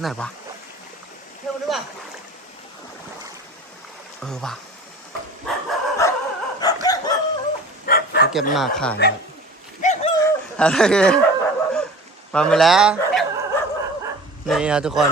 ไหนวะเที่ยวมาดูป่ะเออว่ะเขาเก็บหมากขายนะอะไรมาไปแล้ว นี่นะทุกคน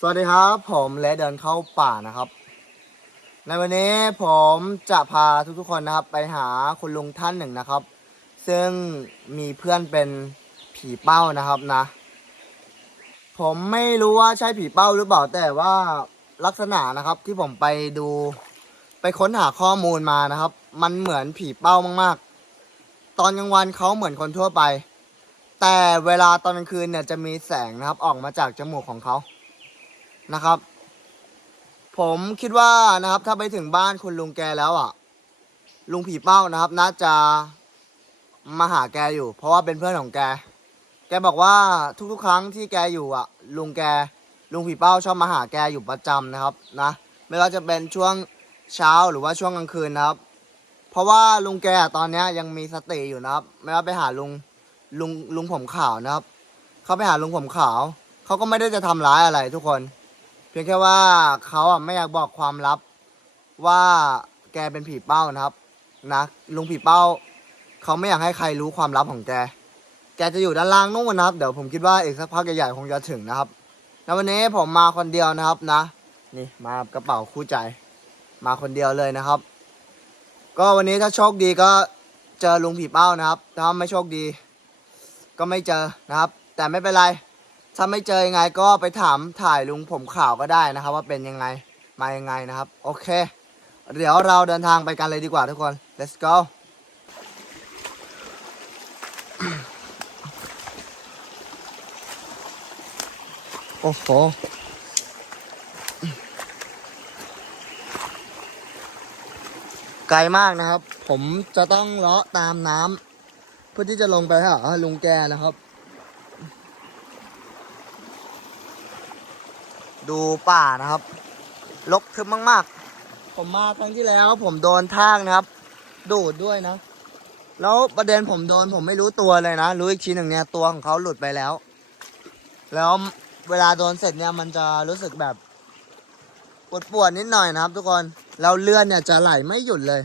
สวัสดีครับ ผมและเดินเข้าป่านะครับ ในวันนี้ผมจะพาทุกๆคนนะครับ ไปหาคุณลุงท่านหนึ่งนะครับ ซึ่งมีเพื่อนเป็นผีเป้านะครับนะ ผมไม่รู้ว่าใช่ผีเป้าหรือเปล่าแต่ว่าลักษณะนะครับที่ผมไปดูไปค้นหาข้อมูลมานะครับ มันเหมือนผีเป้ามากๆ ตอนกลางวันเขาเหมือนคนทั่วไป แต่เวลาตอนกลางคืนเนี่ยจะมีแสงนะครับ ออกมาจากจมูกของเขา นะครับ ผมคิดว่านะครับ ถ้าไปถึงบ้านคุณลุงแกแล้วอะ ลุงผีเป้านะครับ น่าจะมาหาแกอยู่ เพราะว่าเป็นเพื่อนของแก แกบอกว่าทุกๆ ครั้งที่แกอยู่อะ ลุงแกลุงผีเป้าชอบมาหาแกอยู่ประจำนะครับนะไม่ว่าจะเป็นช่วงเช้าหรือว่าช่วงกลางคืนนะครับ เพราะว่าลุงแกตอนเนี้ยยังมีสติอยู่นะครับ ไม่ว่าไปหาลุงลุงลุงผมขาวนะครับ เขาไปหาลุงผมขาว เขาก็ไม่ได้จะทำร้ายอะไรทุกคน พียงแค่ว่าเขาอะไม่อยากบอกความลับ ว่าแกเป็นผีเป้านะครับ นะลุงผีเป้า เขาไม่อยากให้ใครรู้ความลับของแก แกจะอยู่ด้านล่างนู่นนะครับ เดี๋ยวผมคิดว่าอีกสักพักใหญ่ๆคงจะถึงนะครับแล้ววันนี้ผมมาคนเดียวนะครับนะ นี่มากับกระเป๋าคู่ใจ มาคนเดียวเลยนะครับ ก็วันนี้ถ้าโชคดีก็เจอลุงผีเป้านะครับ ถ้าไม่โชคดี ก็ไม่เจอนะครับ แต่ไม่เป็นไร ถ้าไม่เจอยังไงก็ไปถามถ่ายลุงผมข่าวก็ได้นะครับ ว่าเป็นยังไงมายังไงนะครับ โอเค เดี๋ยวเราเดินทางไปกันเลยดีกว่าทุกคน let's go โอ้โหไกลมากนะครับ ผมจะต้องเลาะตามน้ำเพื่อที่จะลงไปหาลุงแกนะครับ ดูป่านะครับรกทึบมาก ๆ ผมมาครั้งที่แล้ว ผมโดนทากนะครับ ดูดด้วยนะ แล้วประเด็นผมโดนผมไม่รู้ตัวเลยนะ รู้อีกทีหนึ่งเนี่ยตัวของเขาหลุดไปแล้ว แล้วเวลาโดนเสร็จเนี่ยมันจะรู้สึกแบบปวดปวดๆนิดหน่อยนะครับ ทุกคนแล้วเลื่อดเนี่ยจะไหลไม่หยุดเลย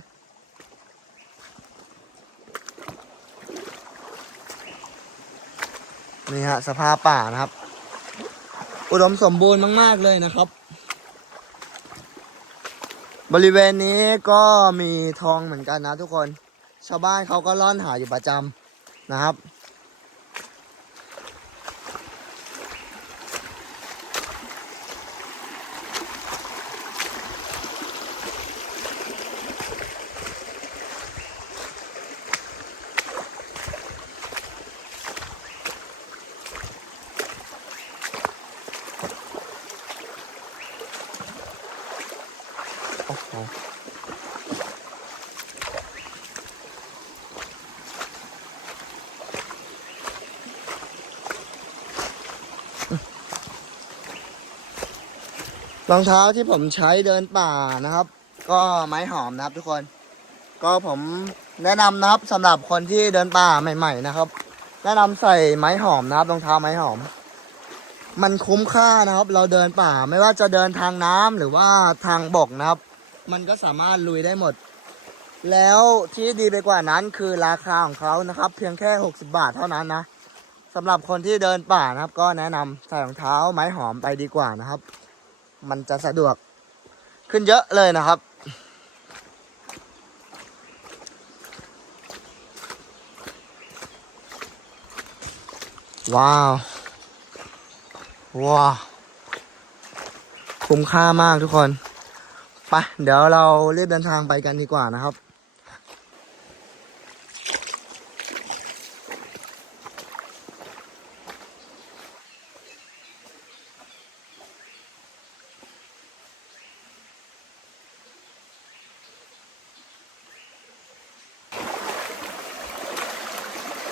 นี่ฮะสภาพป่านะครับ อุดมสมบูรณ์มาก ๆ เลยนะครับ บริเวณนี้ก็มีทองเหมือนกันนะทุกคน ชาวบ้านเขาก็ล่อนหาอยู่ประจำนะครับ รองเท้าที่ผมใช้เดินป่านะครับ ก็ไม้หอมนะครับทุกคน ก็ผมแนะนำนะครับสำหรับคนที่เดินป่าใหม่ ๆ นะครับ แนะนำใส่ไม้หอมนะครับรองเท้าไม้หอม มันคุ้มค่านะครับ เราเดินป่าไม่ว่าจะเดินทางน้ำหรือว่าทางบกนะครับ มันก็สามารถลุยได้หมด แล้วที่ดีไปกว่านั้นคือราคาของเขานะครับ เพียงแค่ 60 บาทเท่านั้นนะสำหรับคนที่เดินป่านะครับ ก็แนะนำใส่รองเท้าไม้หอมไปดีกว่านะครับ มันจะสะดวกขึ้นเยอะเลยนะครับ ว้าว ว้าว คุ้มค่ามากทุกคน ไป เดี๋ยวเรารีบเดินทางไปกันดีกว่านะครับ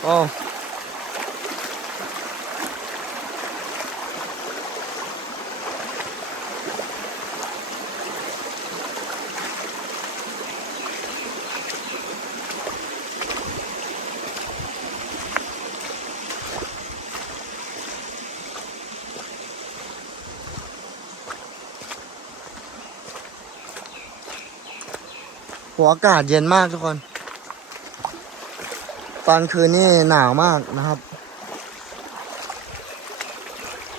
โอ้ หัวอากาศเย็นมากทุกคน ตอนคืนนี่หนาวมากนะครับ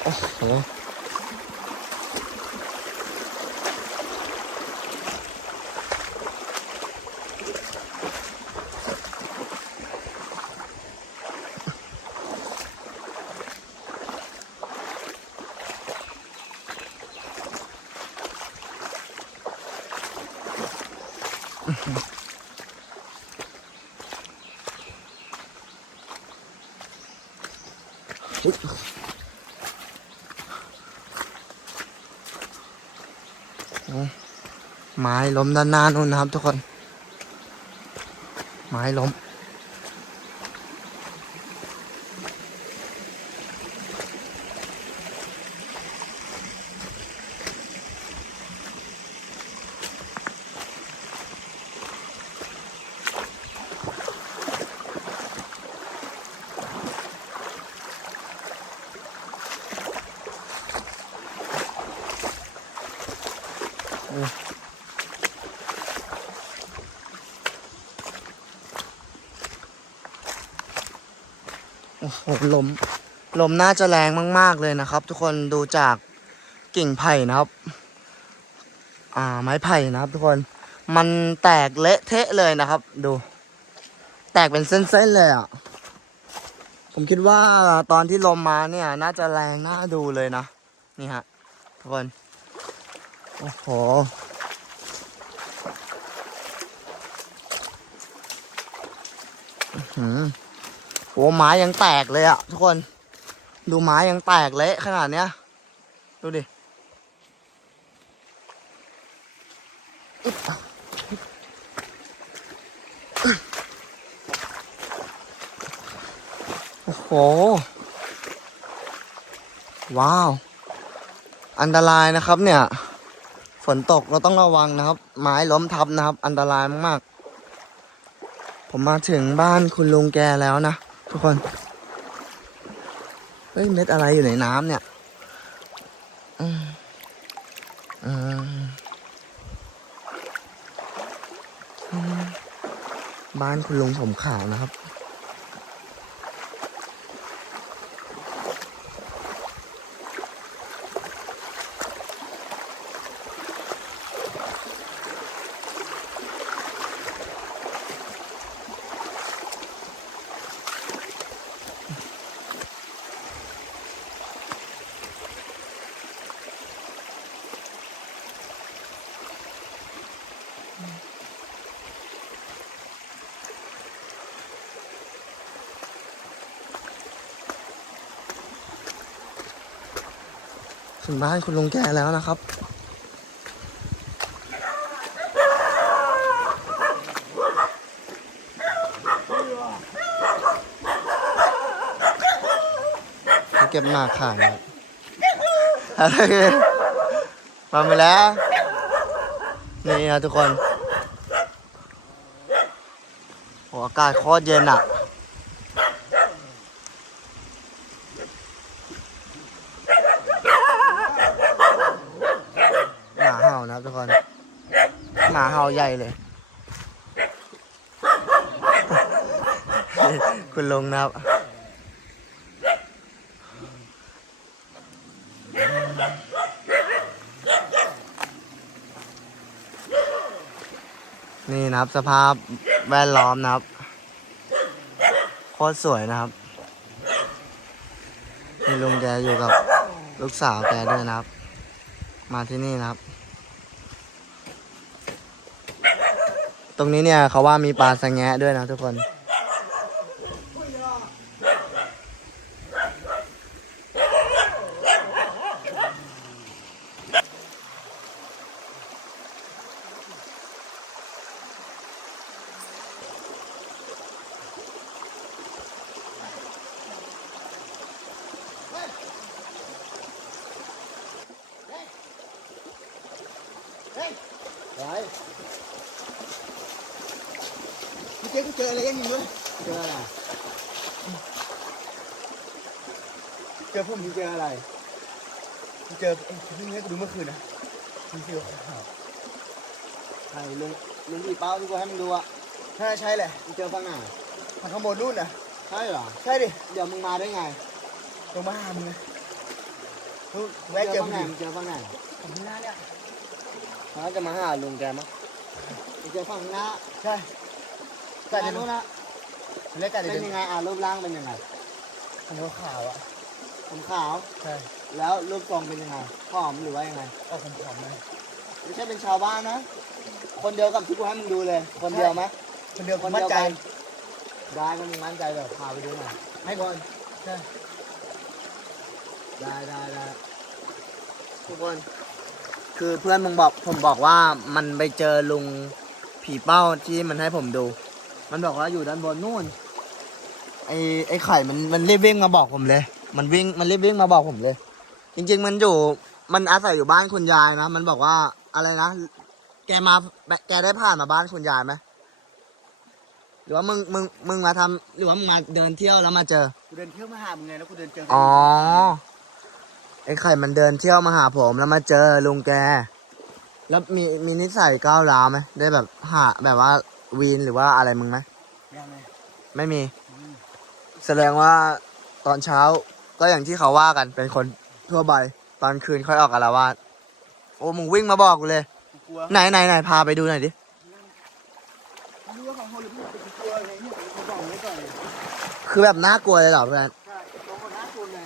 โอ้โห ไม้ล้มด้านหน้านู่นนะครับทุกคน ไม้ล้ม โอ้โหลม ลมน่าจะแรงมาก ๆเลยนะครับ ทุกคนดูจากกิ่งไผ่นะครับ อ่าไม้ไผ่นะครับ ทุกคนมันแตกเละเทะเลยนะครับ ดู แตกเป็นเส้นๆเลยอะผมคิดว่าตอนที่ลมมาเนี่ย น่าจะแรงน่าดูเลยนะ นี่ฮะทุกคน โอ้โหหืมโอ้ไม้ยังแตกเลยอะทุกคน ดูไม้ยังแตกเละขนาดเนี้ย ดูดิโอ้โห ว้าว อันตรายนะครับเนี่ย ฝนตกเราต้องระวังนะครับ ไม้ล้มทับนะครับ อันตรายมากๆ ผมมาถึงบ้านคุณลุงแกแล้วนะ ทุกคน เฮ้ยเม็ดอะไรอยู่ในน้ำเนี่ยบ้านคุณลุงผมขาวนะครับ ถึงบ้านคุณลุงแกแล้วนะครับ เก็บหมากขายอะไรมาไปแล้ว นี่นะทุกคนโหอากาศโคตรเย็นอะ หมาเห่า นะครับทุกคน หมาเห่าใหญ่เลย คุณลุงนะครับ นี่นะครับสภาพแวดล้อมนะครับ โคตรสวยนะครับมีลุงแกอยู่กับลูกสาวแกด้วยนะครับ มาที่นี่นะครับ ตรงนี้เนี่ยเขาว่ามีปลาสังแงะด้วยนะทุกคน เฮ้ยอะไรพี่เจ๊กูเจ ออะไรยังอยู่ด้วยเจออะไรเจอพวกมึงเจออะไรกูเจอไอ้ที่นี่กูดูเมื่อคืนนะมีสีขาวถ่ายลงลุงผีเป้าที่กูให้มึงดูอะน่าใช่แหละมึงเจอฝั่งไหนทางข้างบนนู่นน่ะใช่เหรอใช่ดิเดี๋ยวมึงมาได้ไงลงมาหามึงไงนู่นแวะเจอฝั่ผู้งไหหนญิงมึงเจอฝั่งไหนของหน้าเนี่ยเขาจะมาหาลุงแกมั้งมึงเจอฝั่งหน้าใช่ แต่แต่เดี๋เดี๋ยยววนู้นู้นนนะเล็กแต่เป็เดี๋ยนวยังไงอะรูปร่างเป็นยังไงของขาวอะผมขาวใช่แล้วรูปทรงเป็นยังไงผอมหรือว่ายังไงออกผมผอมๆนะไม่ใช่เป็นชาวบ้านนะ คนเดียวกับที่กูให้มึงดูเลย คนเดียวไหมคนเดียวผมมั่นใจได้ก็มึงมั่นใจแบบพาไปดูหน่อยให้ก่อนใช่ได้ได้ได้ทุกคน คือเพื่อนมึงบอกผมบอกว่ามันไปเจอลุงผีเป้าที่มันให้ผมดู มันบอกว่าอยู่ด้านบนนู่น ไอ้ไอ้ไข่มันมันรีบวิ่งมาบอกผมเลย มันวิ่งมันรีบวิ่งมาบอกผมเลย จริง ๆ มันอยู่มันอาศัยอยู่บ้านคุณยายนะ มันบอกว่าอะไรนะ แกมาแกได้ผ่านมาบ้านคุณยายไหมหรือว่ามึงมึงมึงมาทำหรือว่ามึงมาเดินเที่ยวแล้วมาเจอ กูเดินเที่ยวมาหามึงไงแล้วกูเดินเจออ๋อ ไอ้ไข่มันเดินเที่ยวมาหาผมแล้วมาเจอลุงแก แล้วมีมีนิสัยก้าวร้าวไหมได้แบบหาแบบว่า วีนหรือว่าอะไรมึงไหมยังไงไม่มีอืมแสดงว่าตอนเช้าก็อย่างที่เขาว่ากันเป็นคนทั่วไปตอนคืนค่อยออกอาละวาดโอ้มึงวิ่งมาบอกกูเลย กูกลัวไหนไหนไหนพาไปดูหน่อยดิไม่รู้ว่าของเขาหรือไม่กูกลัวไงเนี่ยกูบอกไว้ก่อนเลยคือแบบน่ากลัวเลยเหรอเพื่อนใช่ตัวคนน่ากลัวไง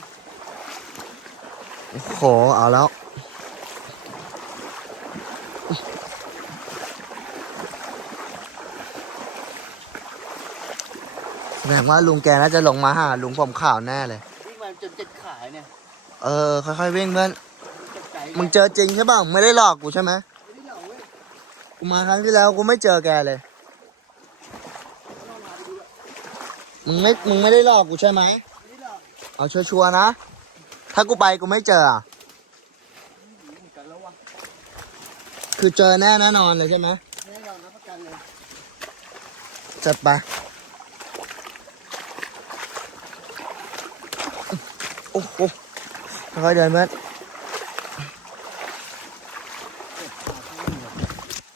โอ้โหเอาแล้วแดงว่าลุงแกน่าจะลงมาหาลุงผมข่าวแน่เลย วิ่งมาจนเจ็ดขายเนี่ยเออ ค่อยๆวิ่งเพื่อน ตกใจมึงเจอจริงใช่ป่ะมึงไม่ได้หลอกกูใช่ไหมไม่ได้เหล่าเว้ยกูมาครั้งที่แล้วกูไม่เจอแกเลย ลองมาไปดูอะมึงไม่ มึงไม่ได้หลอกกูใช่ไหม ไม่ได้เหล่าเอาชัวร์ๆนะ ถ้ากูไปกูไม่เจออะเหมือนกันแล้ววะคือเจอแน่แน่นอนเลยใช่ไหมแน่นอนนะประกันเลยจัดไป อ้โหค่อยเดินเพื่อน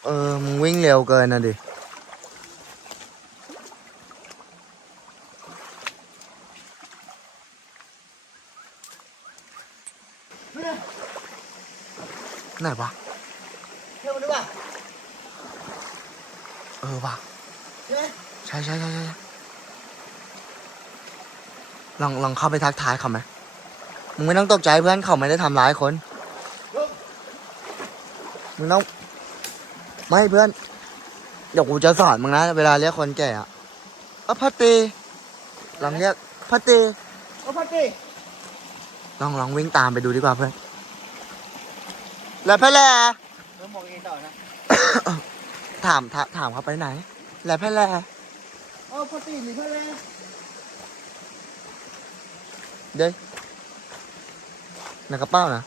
เออมึงวิ่งเร็วเกินนะดิไหนวะเที่ยวมาดูป่ะเออวะใช่ใช่ใช่ใช่ลองลองเข้าไปทักทายเขาไหม มึงไม่ต้องตกใจเพื่อนเขาไม่ได้ทำร้ายคนลุงมึงต้อง ไม่เพื่อน เดี๋ยวกูจะสอนมึงนะ เวลาเรียกคนแก่อะเออพัตตีลองเรียกพัตตีเอาพัดดิลองลองวิ่งตามไปดูดีกว่าเพื่อนแล้วแพะแลเริ่มมองเองต่อนะ ถามถามถามเขาไปไหน แล้วแพะแลเอาพัดดิหรือพัดเลยเด้ย ในกระเป๋านะ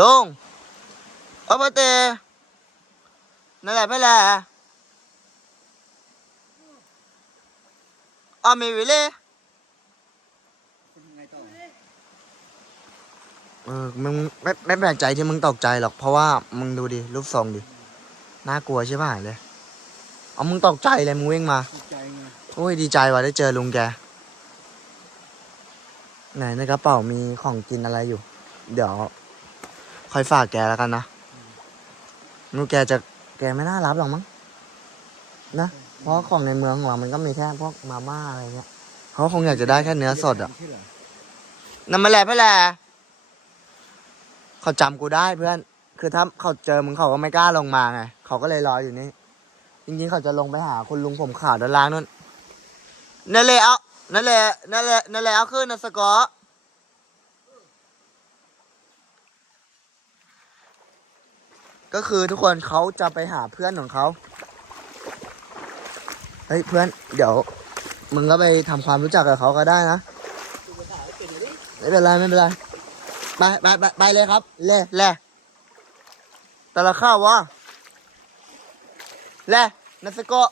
ลุงเออพัตตีนั่นแหละแพะแลอ๋อมีวิลเล่เอเออมึงไม่ไม่แปลกใจที่มึงตกใจหรอก เพราะว่ามึงดูดิ รูปทรงดิ น่ากลัวใช่ป่ะเลย เอามึงตกใจเลยมึงวิ่งมาตกใจไง อ้ยดีใจว่ะได้เจอลุงแก ไหนในกระเป๋ามีของกินอะไรอยู่ เดี๋ยวค่อยฝากแกแล้วกันนะนูแกจะแกไม่น่ารับหรอกมั้งนะ เพราะของในเมืองของเรามันก็มีแค่พวกมาม่าอะไรเงี้ยเขาคงอยากจะได้แค่เนื้อสดอะไม่ใช่เหรอนั่นมาแหละเพื่อนแหละเขาจำกูได้เพื่อน คือถ้าเขาเจอมึงเขาก็ไม่กล้าลงมาไง เขาก็เลยรออยู่นี่ จริงๆเขาจะลงไปหาคุณลุงผมขาวด้านล่างนู่น นั่นแหละเอานั่นแหละนั่นแหละนั่นแหละเอาขึ้นนะสกอก็คือทุกคนเขาจะไปหาเพื่อนของเขา เฮ้ยเพื่อน เดี๋ยว มึงก็ไปทำความรู้จักกับเขาก็ได้นะ ไม่เป็นไม่เป็นไรไม่เป็นไร ไปไปไปไปเลยครับ เล่เล่แต่ละข้าววะเล่นัสโกะ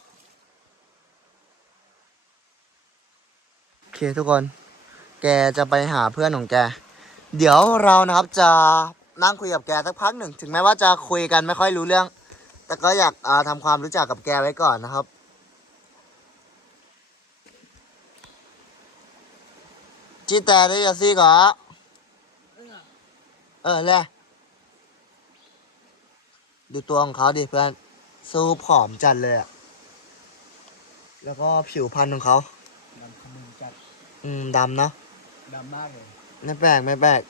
โอ เคทุกคน แกจะไปหาเพื่อนของแก เดี๋ยวเรานะครับจะนั่งคุยกับแกสักพักหนึ่ง ถึงแม้ว่าจะคุยกันไม่ค่อยรู้เรื่อง แต่ก็อยากอาทำความรู้จักกับแกไว้ก่อนนะครับจีแต่ได้ยาซี่ก่อเออแหละดูตัวของเขาดิเพื่อนสู้ผอมจัดเลยอะแล้วก็ผิวพรรณของเขา อืมดำเนาะดำมากเลยไม่แปลกไม่แปลก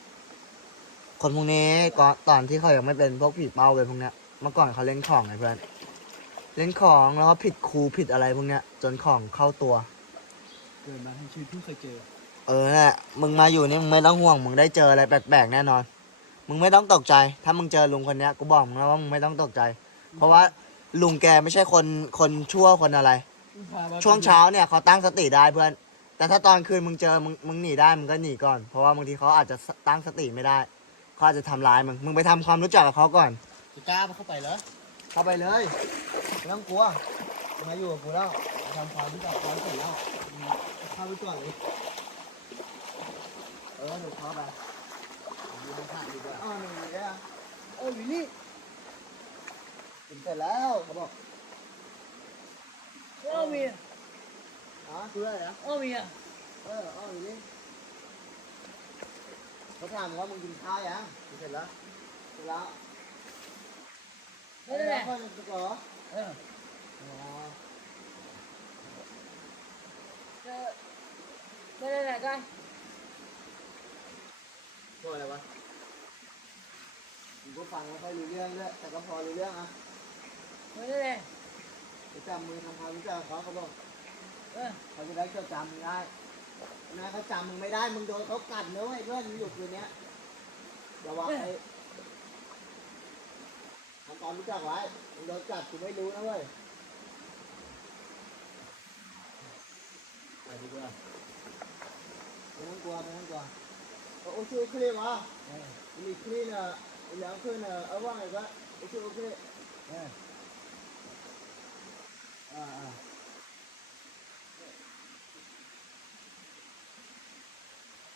คนพวกนี้ก่อนตอนที่เขายังไม่เป็นพวกผีเป้าเป็นพวกเนี้ยเมื่อก่อนเขาเล่นของไงเพื่อนเล่นของแล้วก็ผิดครูผิดอะไรพวกเนี้ย จนของเข้าตัว เกิดมาทั้งชีวิตเพิ่งเคยเจอ เออน่ะมึงมาอยู่นี่มึงไม่ต้องห่วงมึงได้เจออะไรแปลกๆแน่นอน มึงไม่ต้องตกใจ ถ้ามึงเจอลุงคนเนี้ยกูบอกมึงแล้วว่ามึงไม่ต้องตกใจ เพราะว่าลุงแกไม่ใช่คนคนชั่วคนอะไร ช่วงเช้าเนี่ยเขาตั้งสติได้เพื่อน แต่ถ้าตอนคืนมึงเจอมึงมึงหนีได้มึงก็หนีก่อน เพราะว่าบางทีเขาอาจจะตั้งสติไม่ได้เขาอาจจะทำร้ายมึงมึงไปทำความรู้จักกับเขาก่อนจะกล้าเข้าไปเหรอเข้าไปเลยไม่ต้องกลัวมาอยู่กับกูแล้วทำความรู้จักเขาเสร็จแล้วมึงเข้าไปก่อนเลยเออเดี๋ยวเข้าไปดูข้างๆดีกว่าอ๋อนี่ได้ยังเอออยู่นี่กินเสร็จแล้วเขาบอกอ้อมี อ๋อคืออะไรนะอ้อมีอะเอออ๋ออยู่นี่เขาถามว่ามึงกินข้าวยังกินเสร็จแล้วเสร็จแล้วไม่ได้แหละข้าวยังสุกเหรอเอออ๋อไม่ได้แหละกันตัวอะไรวะมึงก็ฟังไม่ค่อยรู้เรื่องด้วยแต่ก็พอรู้เรื่องอะไม่ได้แหละไปจับมือทำความรู้จักกับเขาเขาบอก เขาจะได้จดจำมึงได้นะเขาจำมึงไม่ได้ มึงโดนเขากัดเนื้อไอ้เพื่อนมึงอยู่คืนเนี้ยระวังไอ้ทำความรู้จักไว้มึงโดนกัดกูไม่รู้นะเว้ยไปดีกว่าไม่ต้องกลัวไม่ต้องกลัวโอ้ชื่อคลีมอะเออมีคลีน่ะแล้วขึ้นอะเอาว่าไงก็โอ้ชื่อคลีอ่าอ่า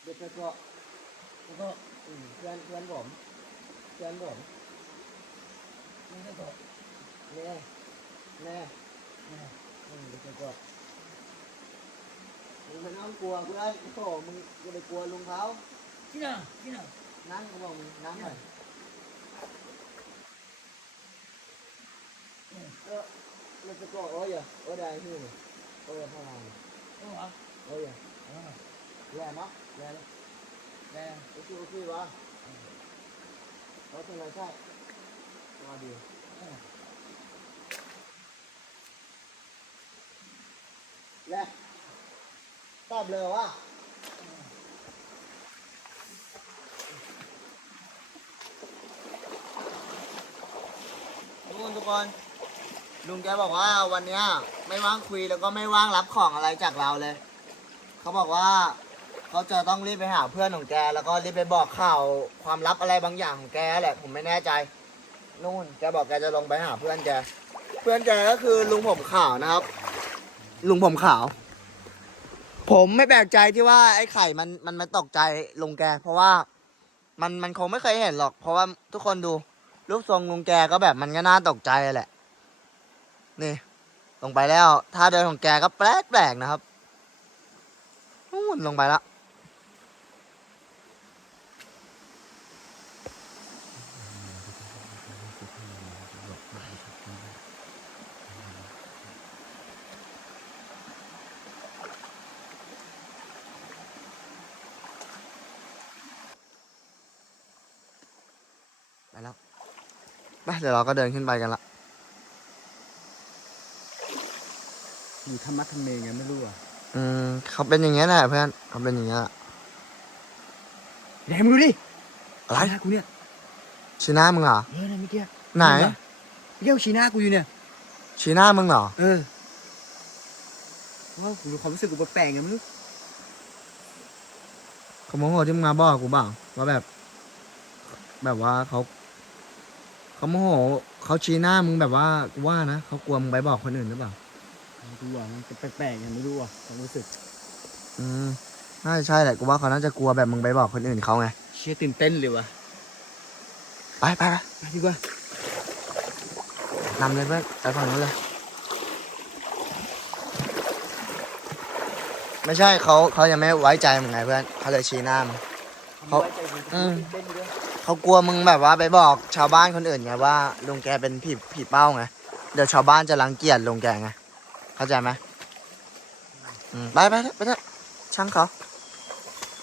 เด็กไปเกาะแล้วก็อืมเพื่อนเพื่อนผมเพื่อนผมมันก็ตกแน่แน่เอออืมเด็กไปเกาะมึงไม่ต้องกลัวเพื่อนโอ้โหมึงอย่าไปกลัวลุงเขา ที่ไหนที่ไหนนั่งเขาบอกมึงนั่งหน่อยเออเด็กไปเกาะโอ้ยอะโอ้ยได้ที่นี่โอ้ยเท่าไหร่โอ้โหโอ้ยอะเออแย่เนาะ แย่เลยแดงโอเคโอเควะเขาเป็นไรใช่รอดีเออและตอบเลยว่าทุกคนทุกคนลุงแกบอกว่าวันเนี้ยไม่ว่างคุยแล้วก็ไม่ว่างรับของอะไรจากเราเลย เขาบอกว่า เขาจะต้องรีบไปหาเพื่อนของแก แล้วก็รีบไปบอกข่าวความลับอะไรบางอย่างของแกแหละผมไม่แน่ใจนู่นแกบอกแกจะลงไปหาเพื่อนแก เพื่อนแกก็คือลุงผมขาวนะครับ ลุงผมขาว ผมไม่แปลกใจที่ว่าไอ้ไข่มันมันมาตกใจลุงแก เพราะว่ามันมันคงไม่เคยเห็นหรอก เพราะว่าทุกคนดูรูปทรงลุงแกก็แบบมันก็น่าตกใจแหละ นี่ลงไปแล้วท่าเดินของแกก็แปลกแปลกๆนะครับนู่นลงไปและ ไปเดี๋ยวเราก็เดินขึ้นไปกันละ อยู่ธรรมะทำเมไงไม่รู้อะอืมเขาเป็นอย่างเงี้ยแหละเพื่อนเขาเป็นอย่างเงี้ยแหละเดี๋ยวให้มึงดูดิอะไรชี้หน้ากูเนี่ยชี้หน้ามึงเหรอเออเนี่ยเมื่อกี้ไหนเยี่ยวชี้หน้ากูอยู่เนี่ย ชี้หน้ามึงเหรอเออว่ากูรู้ความรู้สึกกูแปลกๆไงไม่รู้เขาโมโหที่มึงมาบอกกูเปล่าว่าแบบ แบบว่าเขา เขาโมโหเขาชี้หน้ามึงแบบว่ากูว่านะเขากลัวมึงไปบอกคนอื่นหรือเปล่าไม่รู้อะมันแปลกๆไงไม่รู้อะความรู้สึกอืมน่าจะใช่แหละกูว่าเขาน่าจะกลัวแบบมึงไปบอกคนอื่นเขาไงเชี่ยตื่นเต้นเลยวะไปไปไปไปดีกว่านำเลยเพื่อนไปฝั่งนู้นเลยไม่ใช่เขาเขายังไม่ไว้ใจมึงไงเพื่อนเขาเลยชี้หน้ามึงเขาไว้ใจกูอืม ตื่นเต้นอยู่ด้วย เขากลัวมึงแบบว่าไปบอกชาวบ้านคนอื่นไงว่าลุงแกเป็นผีผีเป้าไงเดี๋ยวชาวบ้านจะรังเกียจลุงแกไงเข้าใจไหมอืมไปไปเถอะไปเถอะช่างเขา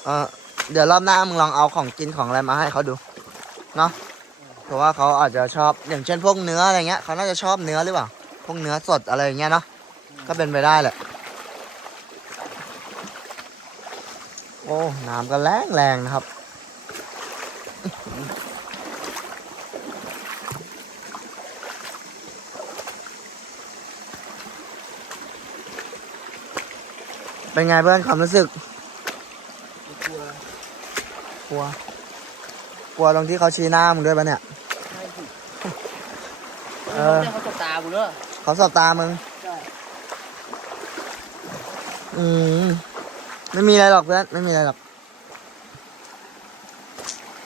เออเดี๋ยวรอบหน้ามึงลองเอาของกินของอะไรมาให้เขาดูเนาะเพราะว่าเขาอาจจะชอบอย่างเช่นพวกเนื้ออะไรเงี้ยเขาน่าจะชอบเนื้อหรือเปล่าพวกเนื้อสดอะไรอย่างเงี้ยเนาะก็เป็นไปได้แหละโอ้น้ำก็แรงแรงนะครับ เป็นไงเพื่อนความรู้สึก กลัวกลัว กลัวตรงที่เขาชี้หน้ามึงด้วยปะเนี่ย ใช่สิเออ เนี่ยเขาตบตากูเนอะเขาสบตามึง ใช่อืม ไม่มีอะไรหรอกเพื่อน ไม่มีอะไรหรอก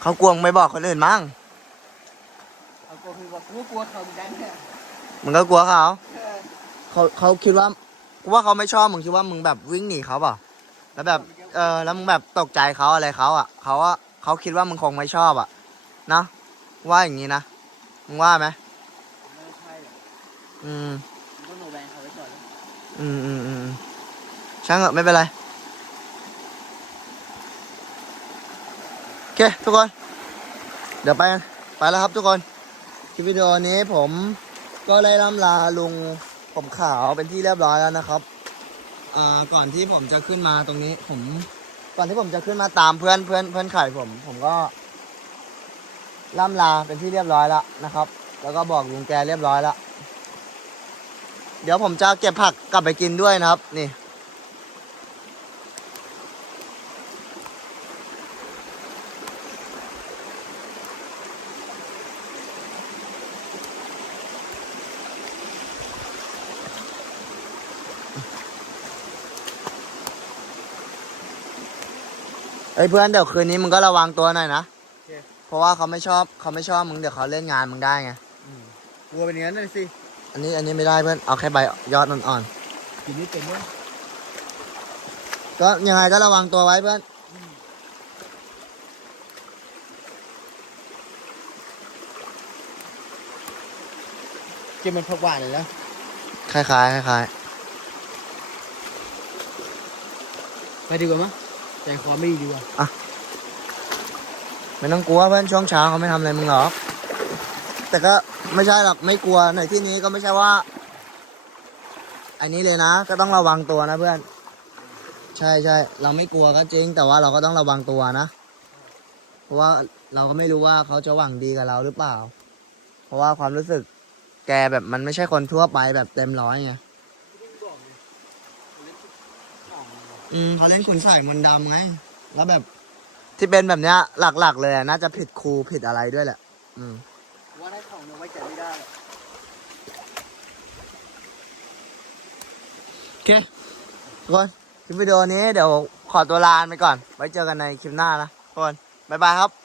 เขากลัวมึงไม่บอกคนอื่นมั้งเอากลัวคือว่ากูก็กลัวเขาเหมือนกันเนี่ยมึงก็กลัวเขาเออเขาเขาคิดว่ากูว่าเขาไม่ชอบมึงคิดว่ามึงแบบวิ่งหนีเขาเปล่าแล้วแบบเออแล้วมึงแบบตกใจเขาอะไรเขาอะเขาอะเขาคิดว่ามึงคงไม่ชอบอะนะว่าอย่างนี้นะมึงว่าไหมไม่ใช่หรอกอืม มึงต้องโนแบนเขาไว้ก่อนเลยอืมอืมอืมช่างเถอะไม่เป็นไร โอเคทุกคน เดี๋ยวไปกันไปแล้วครับทุกคน คลิปวิดีโอนี้ผมก็ได้ล่ำลาลุงผมขาวเป็นที่เรียบร้อยแล้วนะครับอ่าก่อนที่ผมจะขึ้นมาตรงนี้ ผม ก่อนที่ผมจะขึ้นมาตามเพื่อนเพื่อนเพื่อนไข่ผม ผมก็ล่ำลาเป็นที่เรียบร้อยแล้วนะครับ แล้วก็บอกลุงแกเรียบร้อยแล้วเดี๋ยวผมจะเก็บผักกลับไปกินด้วยนะครับ นี่ เอ้ยเพื่อนเดี๋ยวคืนนี้มึงก็ระวังตัวหน่อยนะ เพราะว่าเขาไม่ชอบเขาไม่ชอบมึงเดี๋ยวเขาเล่นงานมึงได้ไงอืมกลัวเป็นอย่างนั้นเลยสิ อันนี้อันนี้ไม่ได้เพื่อนเอาแค่ใบยอดอ่อนกินนี่เป็นด้วยๆก็ยังไงก็ระวังตัวไว้เพื่อนกินมันผักหวานเลยนะ คล้ายๆคล้ายไปดีกว่ามั้ย ใจคอไม่ดีดีกว่าๆไม่ต้องกลัวเพื่อนช่วงเช้าเขาไม่ทำอะไรมึงหรอกแต่ก็ไม่ใช่หรอกไม่กลัวในที่นี้ก็ไม่ใช่ว่า อันนี้เลยนะ ก็ต้องระวังตัวนะเพื่อน ใช่ใช่เราไม่กลัวก็จริง แต่ว่าเราก็ต้องระวังตัวนะ เพราะว่าเราก็ไม่รู้ว่าเขาจะหวังดีกับเราหรือเปล่า เพราะว่าความรู้สึกแกแบบมันไม่ใช่คนทั่วไปแบบเต็มร้อยไง อืมเขาเล่นขุนใส่มนต์ดำไง แล้วแบบ ที่เป็นแบบเนี้ย หลักๆ เลยอะน่าจะผิดครูผิดอะไรด้วยแหละ อืม ว่าได้ของเนี่ยไว้ใจไม่ได้หรอกโอเคทุกคนคลิปวิดีโอนี้เดี๋ยวขอตัวลาไปก่อน ไว้เจอกันในคลิปหน้านะทุกคน บ๊ายบายครับ